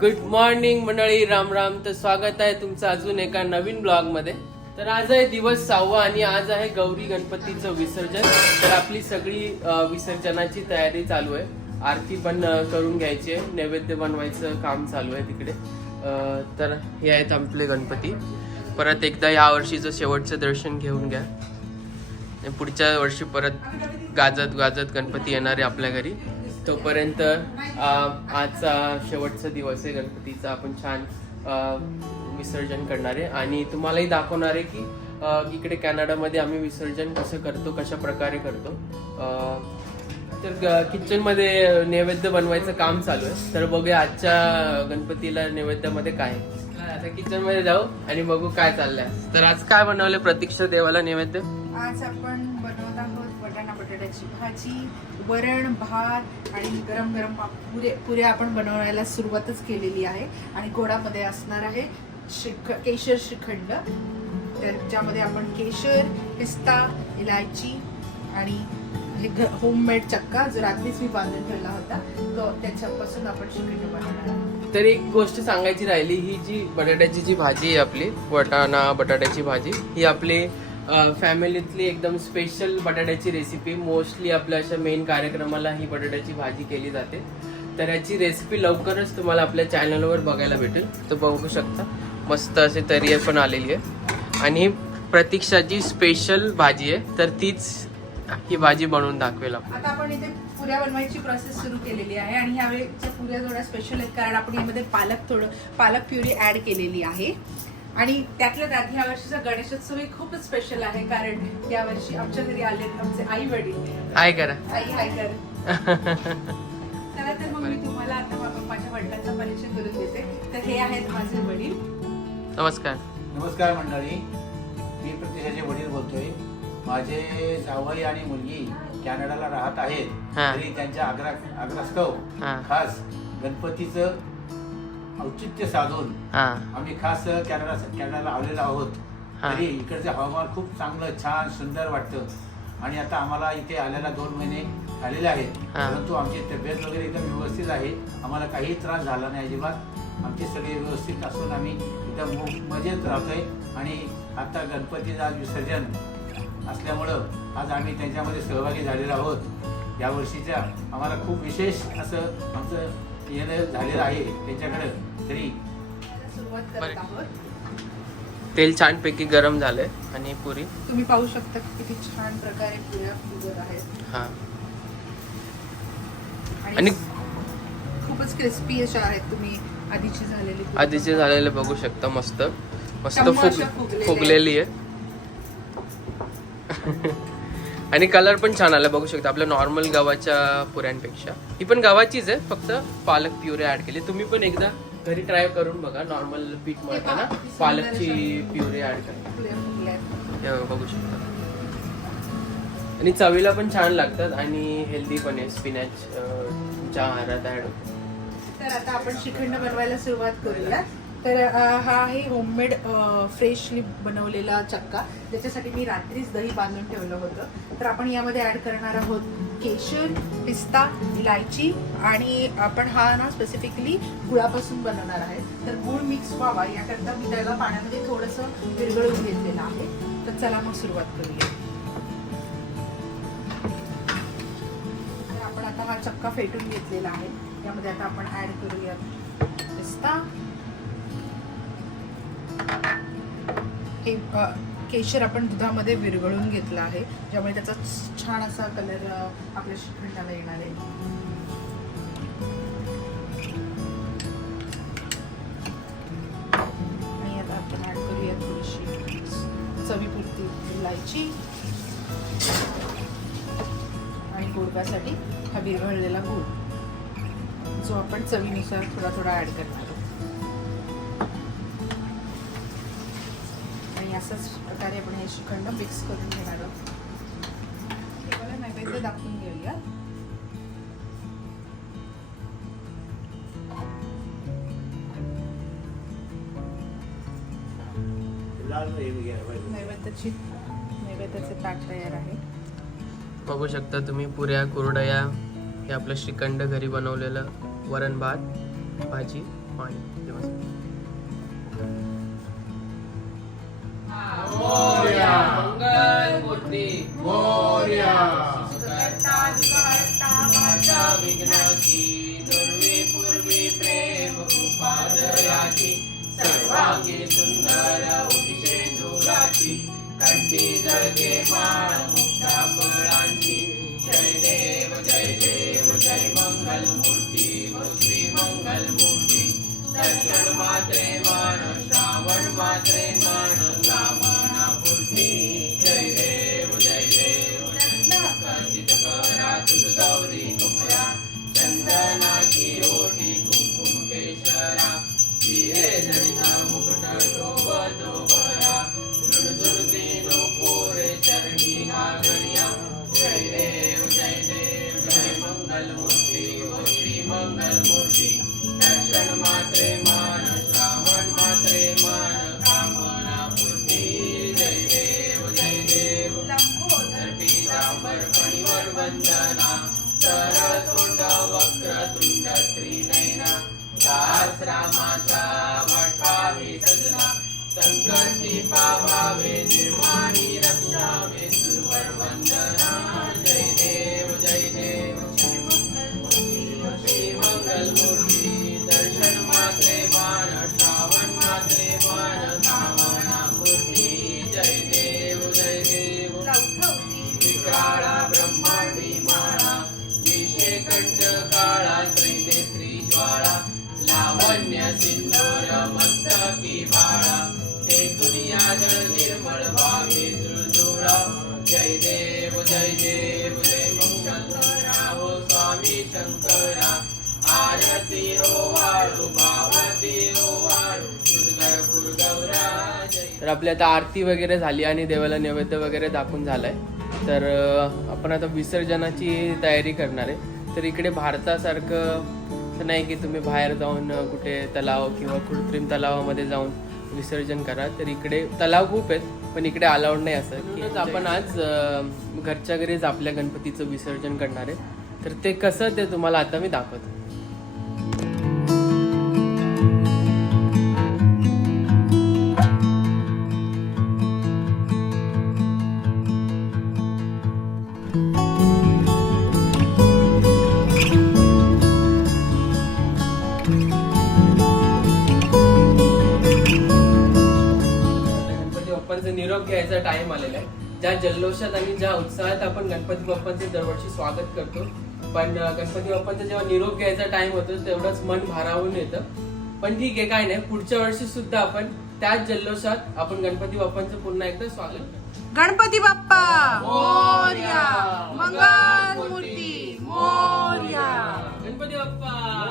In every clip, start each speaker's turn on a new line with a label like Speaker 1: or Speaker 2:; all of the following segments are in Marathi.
Speaker 1: गुड मॉर्निंग मंडळी. राम राम. तर स्वागत आहे तुमचं अजून एका नवीन ब्लॉगमध्ये तर आज आहे दिवस सहावा आणि आज आहे गौरी गणपतीचं विसर्जन. तर आपली सगळी विसर्जनाची तयारी चालू आहे. आरती पण करून घ्यायची आहे. नैवेद्य बनवायचं काम चालू आहे तिकडे. तर हे आहेत आपले गणपती. परत एकदा या वर्षीचं शेवटचं दर्शन घेऊन घ्या. पुढच्या वर्षी परत गाजत गाजत गणपती येणार आहे आपल्या घरी. तोपर्यंत आजचा शेवटचा दिवस आहे गणपतीचा. आपण छान विसर्जन करणार आहे. आणि तुम्हालाही दाखवणार आहे की इकडे कॅनडामध्ये आम्ही विसर्जन कसं करतो कशा प्रकारे करतो. तर किचनमध्ये नैवेद्य बनवायचं काम चालू आहे. तर बघूया आजच्या गणपतीला नैवेद्यामध्ये काय आहे. आता किचनमध्ये जाऊ आणि बघू काय चाललंय. तर आज काय बनवलं प्रतीक्षा देवाला नैवेद्य?
Speaker 2: आज आपण बनवत आहोत वटाणा बटाट्याची भाजी वरण भात आणि गरम गरम पुरे पुरे पुऱ्या आपण बनवायला सुरुवातच केलेली आहे. आणि गोडामध्ये असणार आहे श्रीख केशर श्रीखंड. त्याच्यामध्ये आपण केशर पिस्ता इलायची आणि हे घ होममेड चक्का जो रात्रीच मी बांधून ठेवला होता तो त्याच्यापासून आपण श्रीखंड बनवणार आहोत.
Speaker 1: तर एक गोष्ट सांगायची राहिली ही जी बटाट्याची जी भाजी आहे आपली वटाणा बटाट्याची भाजी ही आपली फॅमिलीतली एकदम स्पेशल बटाट्याची रेसिपी मोस्टली आपल्या अशा मेन कार्यक्रमाला ही बटाट्याची भाजी केली जाते. तर याची रेसिपी लवकरच तुम्हाला आपल्या चॅनलवर बघायला भेटेल. तर बघू शकता. मस्त असे तरी पण आलेली आहे. आणि प्रतीक्षाची स्पेशल भाजी आहे. तर तीच ही भाजी बनवून दाखवेल आपण.
Speaker 2: आता आपण इथे पुऱ्या बनवायची प्रोसेस सुरू केलेली आहे आणि ह्यावेळेच्या पुऱ्या थोड्या स्पेशल आहेत. कारण आपण यामध्ये पालक थोडं पालक प्युरी ऍड केलेली आहे. आणि त्यातल्या त्यात ह्या वर्षीचा गणेशोत्सव ही खूपच स्पेशल आहे कारण यावर्षी आमच्या घरी आले आमचे आई वडील.
Speaker 1: हाय करा.
Speaker 2: आई हाय कर. चला तर मग मी तुम्हाला आता माझ्या वडिलांचा परिचय करून देते. तर हे आहेत माझे वडील.
Speaker 1: नमस्कार.
Speaker 3: नमस्कार मंडळी. मी प्रत्यक्षाचे वडील बोलतोय. माझे जावई आणि मुलगी कॅनडाला राहत आहेत.
Speaker 1: हा.
Speaker 3: तरी त्यांच्या आग्रा आग्रास्तव. खास गणपतीचं औचित्य साधून
Speaker 1: हा.
Speaker 3: आम्ही खास कॅनडा कॅनडाला आलेलो आहोत.
Speaker 1: हा.
Speaker 3: तरी इकडचं हवामान खूप चांगलं छान सुंदर वाटतं. आणि आता आम्हाला इथे आल्याला दोन महिने झालेले आहेत.
Speaker 1: हा.
Speaker 3: परंतु आमची तब्येत वगैरे एकदम व्यवस्थित आहे. आम्हाला काही त्रास झाला नाही अजिबात. आमचे सगळे व्यवस्थित असून आम्ही एकदम मु- मजेत राहतोय. आणि आता गणपतीचं आज विसर्जन असल्यामुळं आज आम्ही त्यांच्यामध्ये सहभागी झालेलो आहोत. या वर्षीच्या आम्हाला खूप विशेष असं आमचं येणं झालेलं आहे. त्यांच्याकडं तरी
Speaker 2: सुरुवात करत
Speaker 1: बरं.
Speaker 2: आहोत.
Speaker 1: तेल छानपैकी गरम झालंय आणि पुरी.
Speaker 2: तुम्ही पाहू शकता की किती छान प्रकारे पुऱ्या फुगत आहेत.
Speaker 1: हा. आणि
Speaker 2: खूपच क्रिस्पी अशा आहेत तुम्ही आधीची झालेली पुरी.
Speaker 1: आधीचे झालेले बघू शकता मस्त. मस्त फुग
Speaker 2: फुगलेल्या
Speaker 1: फुगलेली आहे आणि कलर पण छान आला बघू शकता आपल्या नॉर्मल गव्हाच्या पुऱ्यांपेक्षा. ही पण गव्हाचीच आहे फक्त पालक प्युरे ऍड केली. तुम्ही पण एकदा घरी ट्राय करून बघा. नॉर्मल पीठ मळताना पालकची प्युरे ऍड करा. बघू शकता. आणि चवीला पण छान लागतात आणि हेल्दी पण आहे. स्पिनॅच च्या आहारात ऍड होते
Speaker 2: तर आता आपण श्रीखंड बनवायला सुरुवात करूया. तर हा आहे होममेड फ्रेशली बनवलेला चक्का. ज्याच्यासाठी मी रात्रीच दही बांधून ठेवलं होतं. तर आपण यामध्ये ऍड करणार आहोत केशर पिस्ता इलायची आणि आपण हा ना स्पेसिफिकली गुळापासून बनवणार आहे. तर गुळ मिक्स व्हावा याकरता मी त्याला पाण्यामध्ये थोडंसं विरघळून घेतलेलं आहे. तर चला मग सुरुवात करूया. तर आपण आता हा चक्का फेटून घेतलेला आहे. यामध्ये आता आपण ऍड करूया पिस्ता. हे केशर आपण दुधामध्ये विरघळून घेतला आहे ज्यामुळे त्याचा छान असा कलर आपल्या श्रीखंडाला येणार आहे. आता आपण चवीपुरती इलायची. आणि गुळकासाठी हा विरघळलेला गूळ जो आपण चवीनुसार थोडा थोडा ऍड करणार अशाच प्रकारे आपण हे श्रीखंड मिक्स करून घेणार आहोत. नैवेद्य दाखवून घेऊया.
Speaker 3: लाल घ्या, बरं.
Speaker 2: नैवेद्याची नैवेद्याचे ताट तयार आहे.
Speaker 1: बघू शकता तुम्ही पुऱ्या कुरडया हे आपलं श्रीखंड घरी बनवलेलं वरण भात भाजी मोरया कंठी जळके तर आपली आता आरती वगैरे झाली आणि देवाला नैवेद्य वगैरे दाखवून झालाय. तर आपण आता विसर्जनाची तयारी करणार आहे. तर इकडे भारतासारखं नाही की तुम्ही बाहेर जाऊन कुठे तलाव किंवा कृत्रिम तलावामध्ये जाऊन विसर्जन करा. तर इकडे तलाव खूप आहेत पण इकडे अलाउड नाही असं म्हणूनच आपण आज घरच्या घरीच आपल्या गणपतीचं विसर्जन करणार आहे. तर ते कसं ते तुम्हाला आता मी दाखवतो. टाइम आलेला आहे. ज्या जल्लोषात आणि ज्या उत्साहात आपण गणपती बाप्पांचे दरवर्षी स्वागत करतो. पण गणपती बाप्पांचा जेव्हा निरोप घ्यायचा टाइम होतो तेवढंच मन भारावून येतं. पण ठीक आहे काय नाही. पुढच्या वर्षी सुद्धा आपण त्याच जल्लोषात आपण गणपती बाप्पांचं पुन्हा एकदा स्वागत करू
Speaker 2: गणपती बाप्पा! मोर्या! मंगल मूर्ती मोर्या!
Speaker 1: गणपती बाप्पा!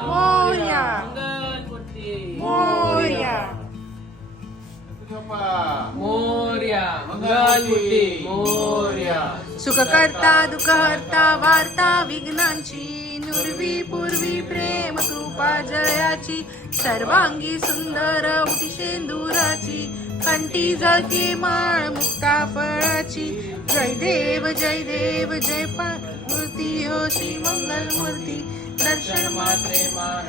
Speaker 1: मूर्ती
Speaker 2: मोर्या सुख करता दुःख हरता वार्ता विघ्नांची नुरवी पूर्वी प्रेम कृपा जयाची सर्वांगी सुंदर उटी शेंदुराची कंठी जळके माळ मुक्ता फळाची. जय देव जय देव जय पा- मूर्ती हो श्री मंगल मूर्ती दर्शन
Speaker 1: मात्रे. मान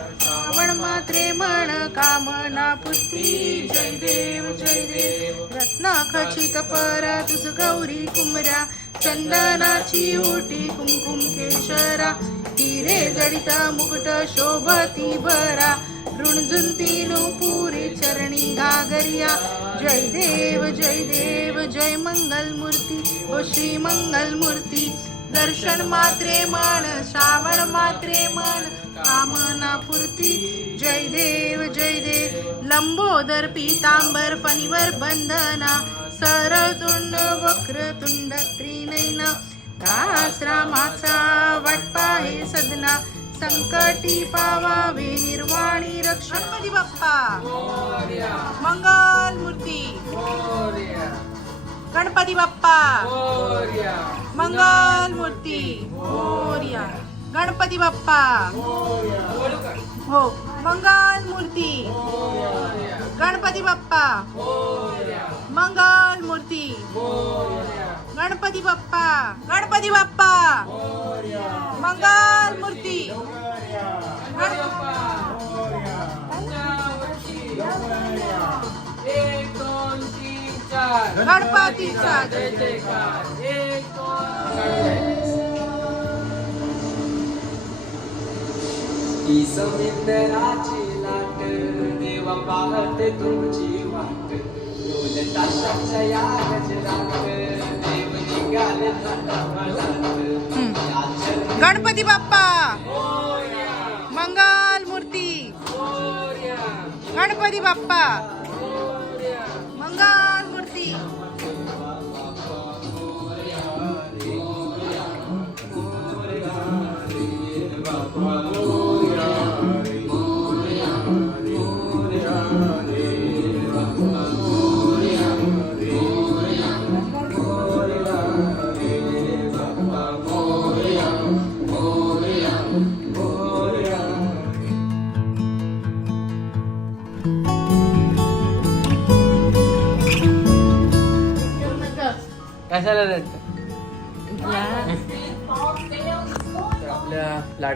Speaker 2: श्रावण मात्रे म्हण कामना पुस्ती जय देव जय देव. रत्ना खचित पर तुझ गौरी कुमऱ्या चंदनाची ओटी कुमकुम केशरा. हिरे जडित मुकुट शोभती भरा. रुणझुंती पुरी चरणी घागरिया. जय देव जय देव जय मंगल मूर्ती. ओ श्री मंगल मूर्ती. दर्शन मात्रे मान श्रावण मात्रे मान. कामना पूर्ती जय देव जय देव लंबोदर पीतांबर फणीवर बंधना सरतुंड वक्र तुंड त्रिनयना दास वाटपा हे सदना। संकटी पावावे निर्वाणी रक्षण बाप्पा। मंगल मूर्ती। गणपती बाप्पा। मंगल मूर्ती। मोर्या। गणपती बाप्पा. हो मंगल मूर्ती गणपती बाप्पा. मंगल मूर्ती गणपती बाप्पा. गणपती बाप्पा. मंगल मूर्ती गणपतीचा.
Speaker 4: ही समुद्राची लाट देवा पाहते तुमची वाट. दोन तासाच्या या गजरात देव निघाले
Speaker 2: गणपती बाप्पा! मंगल मूर्ती! गणपती बाप्पा!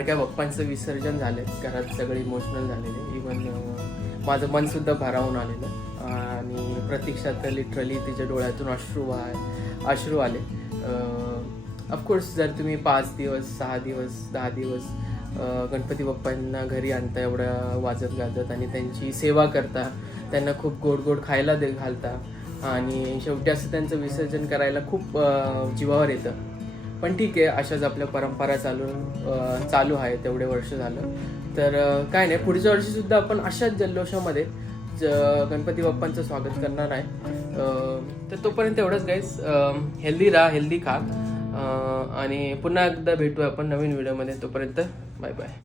Speaker 1: लाडक्या बाप्पांचं विसर्जन झाले घरात सगळे इमोशनल झालेले इवन माझं मनसुद्धा भरावून भारावून आलेलं आणि प्रतीक्षा तर लिटरली तिच्या डोळ्यातून अश्रू वाह अश्रू आले. ऑफकोर्स जर तुम्ही पाच दिवस सहा दिवस दहा दिवस गणपती बाप्पांना घरी आणता एवढं वाजत गाजत आणि त्यांची सेवा करता त्यांना खूप गोड गोड खायला दे घालता आणि शेवटी असं त्यांचं विसर्जन करायला खूप जीवावर येतं. पण ठीक आहे अशाच आपल्या परंपरा चालू चालू आहे तेवढे वर्ष झालं. तर काय नाही पुढच्या वर्षी सुद्धा आपण अशाच जल्लोषामध्ये ज- गणपती बाप्पांचं स्वागत करणार आहे. तर तोपर्यंत एवढंच गाईस हेल्दी राहा हेल्दी खा. आणि पुन्हा एकदा भेटू आपण नवीन व्हिडिओमध्ये तोपर्यंत बाय बाय